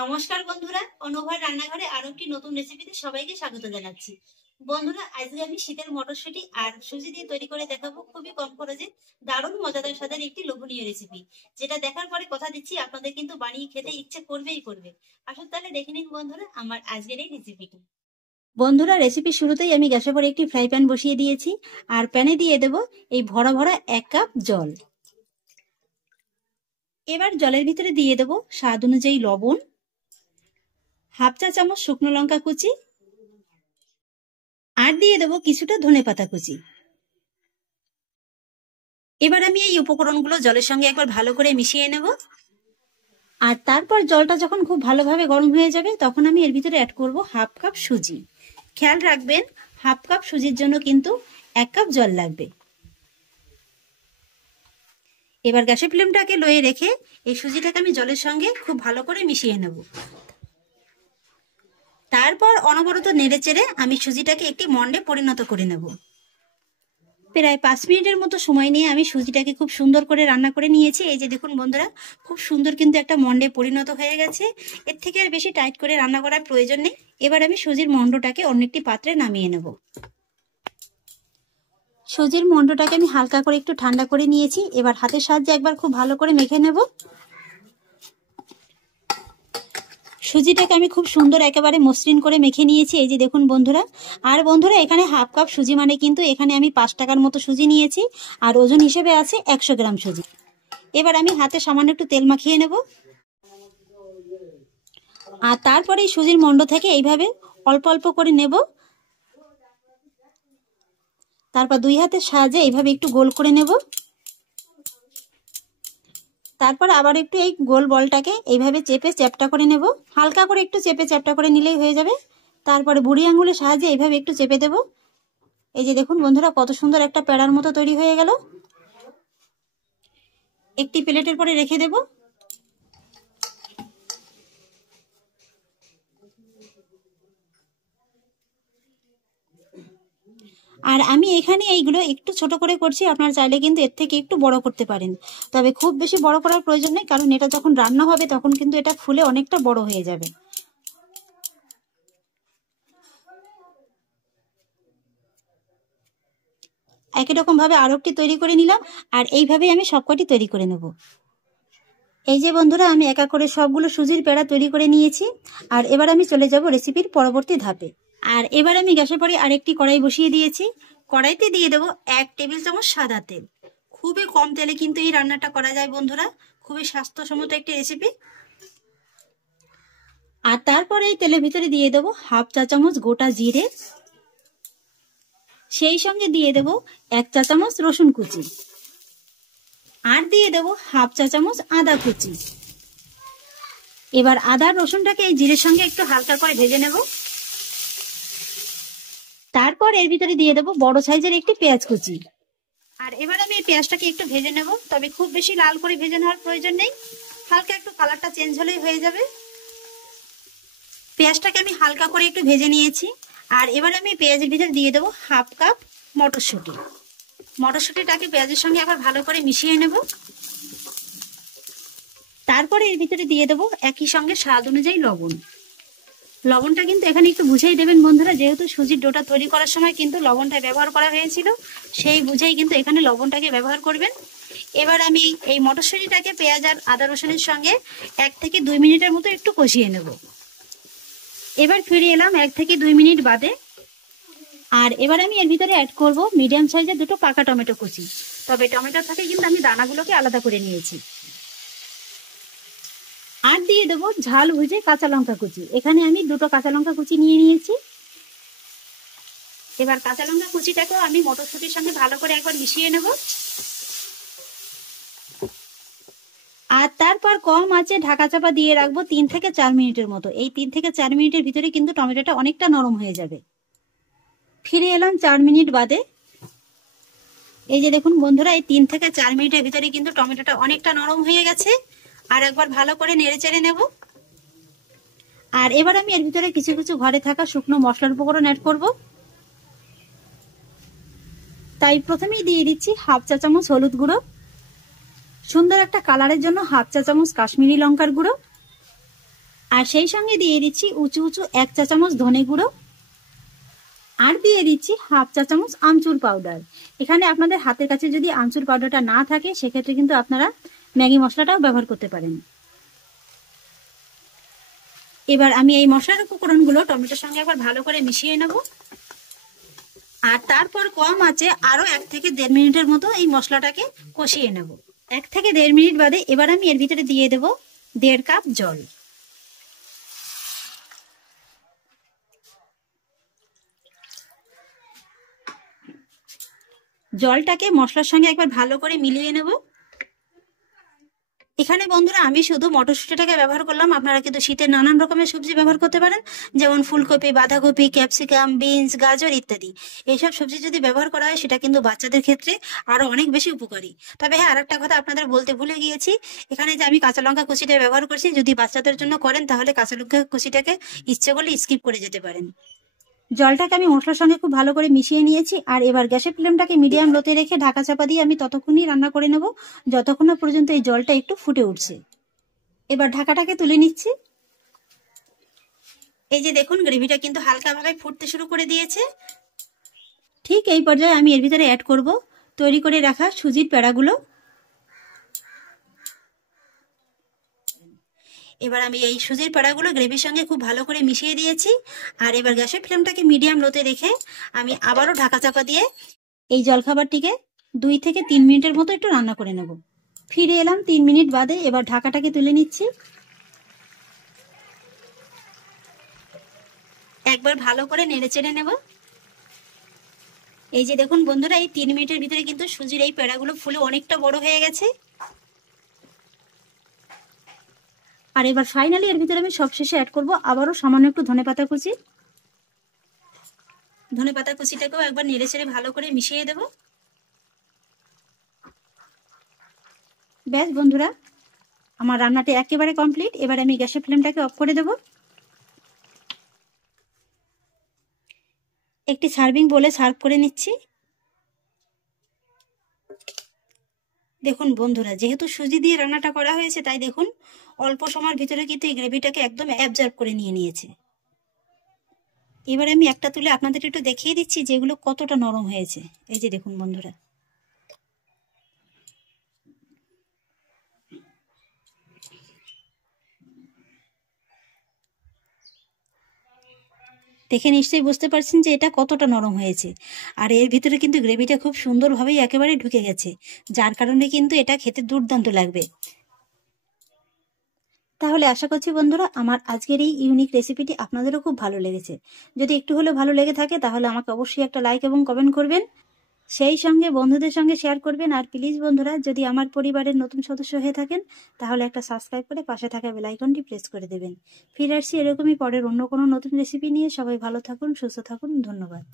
নমস্কার বন্ধুরা, অনুভব রান্নাঘরে আরো একটি নতুন রেসিপিতে সবাইকে স্বাগত জানাচ্ছি। বন্ধুরা, আজকে আমি শীতের মটরশুঁটি আর সুজি দিয়ে তৈরি করে দেখাবো খুবই কম খরচে দারুণ মজাদার স্বাদের একটি লোভনীয় রেসিপি, যেটা দেখার পরে কথা দিচ্ছি আপনাদের কিন্তু বানিয়ে খেতে ইচ্ছে করবেই করবে। আসুন তাহলে দেখে নিন বন্ধুরা আমার আজকের এই রেসিপিটি। বন্ধুরা, রেসিপি শুরুতেই আমি গ্যাসের পরে একটি ফ্রাই প্যান বসিয়ে দিয়েছি আর প্যানে দিয়ে দেব এই ভরা ভরা 1 কাপ জল। এবার জলের ভিতরে দিয়ে দেব স্বাদ অনুযায়ী লবণ, হাফ চা চামচ শুকনো লঙ্কা কুচি আর দিয়ে দেবো কিছুটা ধনেপাতা কুচি। এবার আমি এই উপকরণগুলো জলের সঙ্গে একবার ভালো করে মিশিয়ে নেব। আর তারপর জলটা যখন খুব ভালোভাবে গরম হয়ে যাবে তখন আমি এর ভিতরে অ্যাড করব হাফ কাপ সুজি। খেয়াল রাখবেন, হাফ কাপ সুজির জন্য কিন্তু 1 কাপ জল লাগবে। এবার গ্যাসের ফ্লেমটাকে লোয়ে রেখে এই সুজিটাকে আমি জলের সঙ্গে খুব ভালো করে মিশিয়ে নেব। তারপর অনবরত নেড়েচেড়ে আমি সুজিটাকে একটি মন্ডে পরিণত করে নেব। প্রায় 5 মিনিটের মতো সময় নিয়ে আমি সুজিটাকে খুব সুন্দর করে রান্না করে নিয়েছি। এই যে দেখুন বন্ধুরা, খুব সুন্দর কিন্তু একটা মন্ডে পরিণত হয়ে গেছে। এর থেকে আর বেশি টাইট করে রান্না করার প্রয়োজন নেই। এবার আমি সুজির মন্ডটাকে অন্য একটি পাত্রে নামিয়ে নেব। সুজির মন্ডটাকে আমি হালকা করে একটু ঠান্ডা করে নিয়েছি। এবার হাতের সাহায্যে একবার খুব ভালো করে মেখে নেব। সুজিটাকে আমি খুব সুন্দর একেবারে মসৃণ করে মেখে নিয়েছি। এই যে দেখুন বন্ধুরা। আর বন্ধুরা, এখানে হাফ কাপ সুজি মানে কিন্তু এখানে আমি 5 টাকার মতো সুজি নিয়েছি আর ওজন হিসেবে আছে 100 গ্রাম সুজি। এবার আমি হাতে সামান্য একটু তেল মাখিয়ে নেব আর তারপরে এই সুজির মন্ড থেকে এইভাবে অল্প অল্প করে নেব। তারপর 2 হাতের সাহায্যে এইভাবে একটু গোল করে নেব। তারপর আবার একটু এই গোল বলটাকে এইভাবে চেপে চ্যাপটা করে নেব। হালকা করে একটু চেপে চ্যাপটা করে নিলেই হয়ে যাবে। তারপরে বুড়ি আঙুলের সাহায্যে এইভাবে একটু চেপে দেব। এই যে দেখুন বন্ধুরা, কত সুন্দর একটা পেড়ার মতো তৈরি হয়ে গেল। একটি প্লেটের পরে রেখে দেব। আর আমি এখানে এইগুলো একটু ছোট করে করছি, আপনারা চাইলে কিন্তু এর থেকে একটু বড় করতে পারেন। তবে খুব বেশি বড় করার প্রয়োজন নেই, কারণ এটা যখন রান্না হবে তখন কিন্তু এটা ফুলে অনেকটা বড় হয়ে যাবে। একই রকম ভাবে আরো একটি তৈরি করে নিলাম আর এইভাবেই আমি সবকটি তৈরি করে নেব। এই যে বন্ধুরা, আমি একা করে সবগুলো সুজির পেড়া তৈরি করে নিয়েছি। আর এবার আমি চলে যাব রেসিপির পরবর্তী ধাপে। আর এবার আমি গ্যাসের পরে আরেকটি কড়াই বসিয়ে দিয়েছি। কড়াইতে দিয়ে দেবো 1 টেবিল চামচ সাদা তেল। খুবই কম তেলে কিন্তু এই রান্নাটা করা যায় বন্ধুরা, খুবই স্বাস্থ্যসম্মত একটি রেসিপি। আর তারপরে এই তেলের ভিতরে দিয়ে দেবো হাফ চা চামচ গোটা জিরে, সেই সঙ্গে দিয়ে দেবো 1 চা চামচ রসুন কুচি আর দিয়ে দেবো হাফ চা চামচ আদা কুচি। এবার আদা রসুনটাকে এই জিরের সঙ্গে একটু হালকা করে ভেজে নেব। তারপর এর ভিতরে দিয়ে দেবো বড় সাইজের একটি পেঁয়াজ কুচি। আর এবার আমি এই পেঁয়াজটাকে একটু ভেজে নেব, তবে খুব বেশি লাল করে ভেজে নেওয়ার প্রয়োজন নেই, হালকা একটু কালারটা চেঞ্জ হলেই হয়ে যাবে। পেঁয়াজটাকে আমি হালকা করে একটু ভেজে নিয়েছি। আর এবার আমি পেঁয়াজের ভিতরে দিয়ে দেবো হাফ কাপ মটরশুঁটি। মটরশুঁটিটাকে পেঁয়াজের সঙ্গে আবার ভালো করে মিশিয়ে নেব। তারপরে এর ভিতরে দিয়ে দেবো একই সঙ্গে স্বাদ অনুযায়ী লবণ। লবণটা কিন্তু এখানে একটু বুঝেই দেবেন বন্ধুরা, যেহেতু সুজির ডোটা তৈরি করার সময় কিন্তু লবণটা ব্যবহার করা হয়েছিল, সেই বুঝেই কিন্তু এখানে লবণটাকে ব্যবহার করবেন। এবার আমি এই মটরশুঁটিটাকে পেঁয়াজ আর আদা রসুনের সঙ্গে 1 থেকে 2 মিনিটের মতো একটু কষিয়ে নেব। এবার ফিরে এলাম 1 থেকে 2 মিনিট বাদে। আর এবার আমি এর ভিতরে অ্যাড করব মিডিয়াম সাইজের 2টো পাকা টমেটো কুচি। তবে টমেটোর থেকে কিন্তু আমি দানাগুলোকে আলাদা করে নিয়েছি। আর দিয়ে দেবো ঝাল ভুজে কাঁচা লঙ্কা কুচি। এখানে আমি 2টো কাঁচা লঙ্কা কুচি নিয়ে নিয়েছি। এবার কাঁচা লঙ্কা কুচিটাকেও আমি মটরশুঁটির সঙ্গে ভালো করে একবার মিশিয়ে নেব। আর তারপর কম আঁচে ঢাকা চাপা দিয়ে রাখবো 3 থেকে 4 মিনিটের মতো। এই 3 থেকে 4 মিনিটের ভিতরে কিন্তু টমেটোটা অনেকটা নরম হয়ে যাবে। ফিরে এলাম 4 মিনিট বাদে। এই যে দেখুন বন্ধুরা, এই 3 থেকে 4 মিনিটের ভিতরে কিন্তু টমেটোটা অনেকটা নরম হয়ে গেছে। আর একবার ভালো করে নেড়ে চেড়ে নেব। আর এবার আমি এর ভিতরে কিছু কিছু ঘরে থাকা শুকনো মশলার উপকরণ অ্যাড করব। তাই প্রথমেই দিয়ে দিচ্ছি হাফ চা চামচ হলুদ গুঁড়ো, সুন্দর একটা কালারের জন্য হাফ চা চামচ কাশ্মীরি লঙ্কার গুঁড়ো, আর সেই সঙ্গে দিয়ে দিচ্ছি উঁচু উঁচু 1 চা চামচ ধনে গুঁড়ো, আর দিয়ে দিচ্ছি হাফ চা চামচ আমচুর পাউডার। এখানে আপনাদের হাতের কাছে যদি আমচুর পাউডারটা না থাকে সেক্ষেত্রে কিন্তু আপনারা ম্যাগি মশলাটাও ব্যবহার করতে পারেন। এবার আমি এই মশলার উপকরণগুলো টমেটোর সঙ্গে একবার ভালো করে মিশিয়ে নেব, আর তারপর কম আঁচে আরো 1 থেকে 1.5 মিনিটের মতো এই মশলাটাকে কষিয়ে নেব। 1 থেকে 1.5 মিনিট বাদে এবার আমি এর ভিতরে দিয়ে দেব 1.5 কাপ জল। জলটাকে মশলার সঙ্গে একবার ভালো করে মিলিয়ে নেব। এখানে বন্ধুরা আমি শুধু মটরশুঁটিটাকে ব্যবহার করলাম, আপনারা কিন্তু শীতের নানান রকমের সবজি ব্যবহার করতে পারেন, যেমন ফুলকপি, বাঁধাকপি, ক্যাপসিকাম, বিনস, গাজর ইত্যাদি। এইসব সবজি যদি ব্যবহার করা হয় সেটা কিন্তু বাচ্চাদের ক্ষেত্রে আরো অনেক বেশি উপকারী। তবে হ্যাঁ, আরেকটা কথা আপনাদের বলতে ভুলে গিয়েছি, এখানে যে আমি কাঁচা লঙ্কা কুচিটা ব্যবহার করছি, যদি বাচ্চাদের জন্য করেন তাহলে কাঁচা লঙ্কা কুচিটাকে ইচ্ছে করলে স্কিপ করে যেতে পারেন। জলটাকে আমি মশলার সঙ্গে খুব ভালো করে মিশিয়ে নিয়েছি, আর এবার গ্যাসের ফ্লেমটাকে মিডিয়াম লোতে রেখে ঢাকা চাপা দিয়ে আমি ততক্ষণই রান্না করে নেব যতক্ষণ না পর্যন্ত এই জলটা একটু ফুটে উঠছে। এবার ঢাকাটাকে তুলে নিচ্ছি। এই যে দেখুন, গ্রেভিটা কিন্তু হালকা ভাবে ফুটতে শুরু করে দিয়েছে। ঠিক এই পর্যায়ে আমি এর ভিতরে অ্যাড করব তৈরি করে রাখা সুজির প্যাড়াগুলো। এবার আমি এই সুজির প্যাড়াগুলো গ্রেভির সঙ্গে খুব ভালো করে মিশিয়ে দিয়েছি, আর এবার গ্যাসের ফ্লেমটাকে মিডিয়াম লোতে রেখে আমি আবারও ঢাকা চাপা দিয়ে এই জলখাবারটিকে 2 থেকে 3 মিনিটের মতো একটু রান্না করে নেব। ফিরে এলাম 3 মিনিট বাদে। এবার ঢাকাটাকে তুলে নিচ্ছি। একবার ভালো করে নেড়ে চেড়ে নেব। এই যে দেখুন বন্ধুরা, এই 3 মিনিটের ভিতরে কিন্তু সুজির এই প্যাড়াগুলো ফুলে অনেকটা বড় হয়ে গেছে। আর এবার ফাইনালি এর ভিতরে আমি সবশেষে অ্যাড করব আবারও সামান্য একটু ধনেপাতা কুচি। ধনেপাতা কুচিটাকেও একবার নেড়ে চেড়ে ভালো করে মিশিয়ে দেব। ব্যাস বন্ধুরা, আমার রান্নাটা একেবারে কমপ্লিট। এবার আমি গ্যাসের ফ্লেমটাকে অফ করে দেব। একটি সার্ভিং বলে সার্ভ করে নিচ্ছি। দেখুন বন্ধুরা, যেহেতু সুজি দিয়ে রান্নাটা করা হয়েছে তাই দেখুন অল্প সময়ের ভিতরে কিন্তু এই গ্রেভিটাকে একদম অ্যাবজর্ব করে নিয়েছে। এবার আমি একটা তুলে আপনাদের একটু দেখিয়ে দিচ্ছি যেগুলো কতটা নরম হয়েছে। এই যে দেখুন বন্ধুরা, দেখে নিশ্চয়ই বুঝতে পারছেন যে এটা কতটা নরম হয়েছে। আর এর ভিতরে কিন্তু গ্রেভিটা খুব সুন্দরভাবেই একেবারে ঢুকে গেছে, যার কারণে কিন্তু এটা খেতে দুর্দান্ত লাগবে। তাহলে আশা করছি বন্ধুরা আমার আজকের এই ইউনিক রেসিপিটি আপনাদেরও খুব ভালো লেগেছে। যদি একটু হলেও ভালো লেগে থাকে তাহলে আমাকে অবশ্যই একটা লাইক এবং কমেন্ট করবেন, সেই সঙ্গে বন্ধুদের সঙ্গে শেয়ার করবেন। আর প্লিজ বন্ধুরা, যদি আমার পরিবারের নতুন সদস্য হয়ে থাকেন তাহলে একটা সাবস্ক্রাইব করে পাশে থাকা বেল আইকনটি প্রেস করে দেবেন। ফিরে আসছি এরকমই পরের অন্য কোনো নতুন রেসিপি নিয়ে। সবাই ভালো থাকুন, সুস্থ থাকুন, ধন্যবাদ।